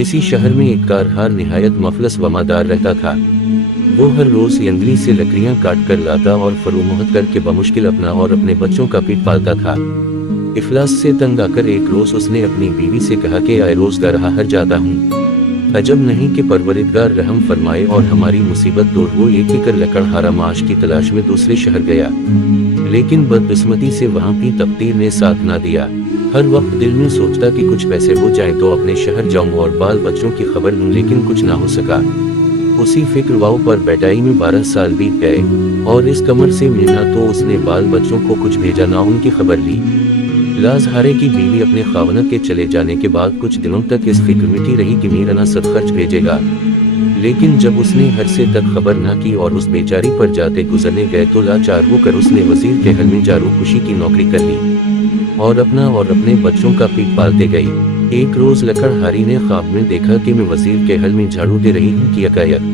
इसी शहर में एक कारखार निहायत मफलस वमादार रहता था। वो हर रोज जंगली से लकड़ियां काट कर लाता और फरोख्त करके बमुश्किल अपना और अपने बच्चों का पेट पालता था। इफलास से तंग आकर एक रोज उसने अपनी बीवी से कहा कि आए रोजगार हार जाता हूँ। अजब नहीं कि परवरिदगार रहम फरमाए और हमारी मुसीबत दूर हो। एक ही कर लकड़हारा माश की तलाश में दूसरे शहर गया, लेकिन बदकिस्मती से वहाँ भी तकदीर ने साथ ना दिया। हर वक्त दिल में सोचता कि कुछ पैसे हो जाएं तो अपने शहर जाऊं और बाल बच्चों की खबर लूं, लेकिन कुछ ना हो सका। उसी फिक्र वाव पर बैठाई में 12 साल बीत गए और इस कमर से मिलना तो उसने बाल बच्चों को कुछ भेजा ना उनकी खबर ली। लाजहारे की बीवी अपने खावनत के चले जाने के बाद कुछ दिनों तक इस फिक्र में थी रही कि मीराना सदखर्च भेजेगा, लेकिन जब उसने हर से तक खबर न की और उस बेचारी पर जाते गुजरने गए तो लाचार होकर उसने वजीर के हल में जारूकुशी की नौकरी कर ली और अपना और अपने बच्चों का पेट पालते गई। एक रोज लकड़हारी ने ख्वाब में देखा कि मैं वजीर के हल में झाड़ू दे रही हूँ कि अकायद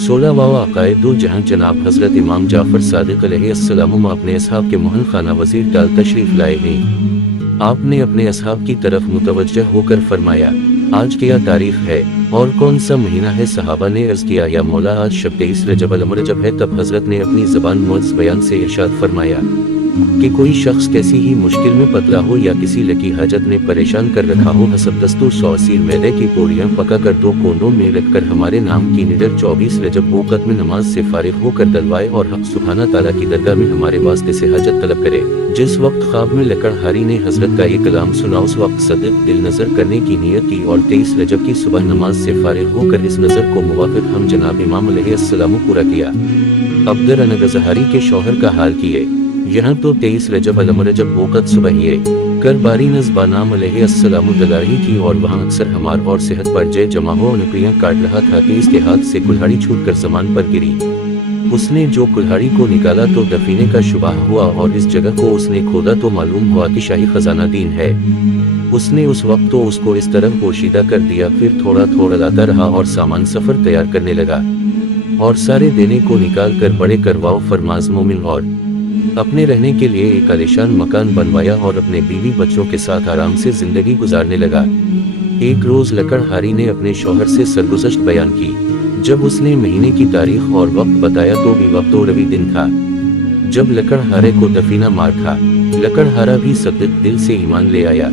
16वां आकाए दो जहां जनाब हजरत इमाम जाफर सादिक अलैहिस्सलाम अपने असहाब के महल खाना वजीर डाल तशरीफ लाए हैं। आपने अपने असहाब की तरफ मुतवज्जह होकर फरमाया, आज क्या तारीख है और कौन सा महीना है? सहाबा ने अर्ज किया, या मौला आज शब 23 रजब अल-मुरजब है। तब हजरत ने अपनी ज़बान मुअज़्ज़ बयान से इरशाद फरमाया कि कोई शख्स कैसी ही मुश्किल में पतला हो या किसी लकी हाजत ने परेशान कर रखा हो, हसब दस्तूर 100 असीर मैदे की पोड़ियां पका कर 2 कोनों में रखकर हमारे नाम की निडर 24 रजब वक़्त में नमाज से फारिग होकर दलवाए और हक़ सुब्हाना ताला की दरगाह में हमारे वास्ते से हाजत तलब करे। जिस वक्त ख्वाब में लकड़हारी ने हजरत का ये कलाम सुना, उस वक्त सदक दिल नजर करने की नियत की और 23 रजब की सुबह नमाज से फारिग होकर इस नजर को मुवाफिक हम जनाब इमाम अलैहिस्सलाम पूरा किया। अब्दुर अनगज़हारी के शौहर का हाल किए, यहाँ तो 23 रजब अल-मुरजब वक़्त सुबह ये कर बारी नज़बानाम अलैहिस्सलाम दलाही थी और वहाँ अक्सर हमार और सेहत पर जय जमा हो लकड़ियाँ काट रहा था कि इसके हाथ से कुल्हाड़ी छूट कर ज़मान पर गिरी। उसने जो कुल्हाड़ी को निकाला तो दफीने का शुबा हुआ और इस जगह को उसने खोदा तो मालूम हुआ कि शाही खजाना दीन है। उसने उस वक्त तो उसको इस तरह पोशीदा कर दिया, फिर थोड़ा थोड़ा लाता रहा और सामान सफर तैयार करने लगा और सारे देने को निकाल कर बड़े करवाओ फरमाज मोमिन और अपने रहने के लिए एक आलीशान मकान बनवाया और अपने बीवी बच्चों के साथ आराम से जिंदगी गुजारने लगा। एक रोज लकड़हारी ने अपने शौहर से सरगुज़श्त बयान की। जब उसने महीने की तारीख और वक्त बताया तो भी वक्त रवि दिन था जब लकड़हारे को दफीना मार था। लकड़हारा भी सख्त दिल से ईमान ले आया।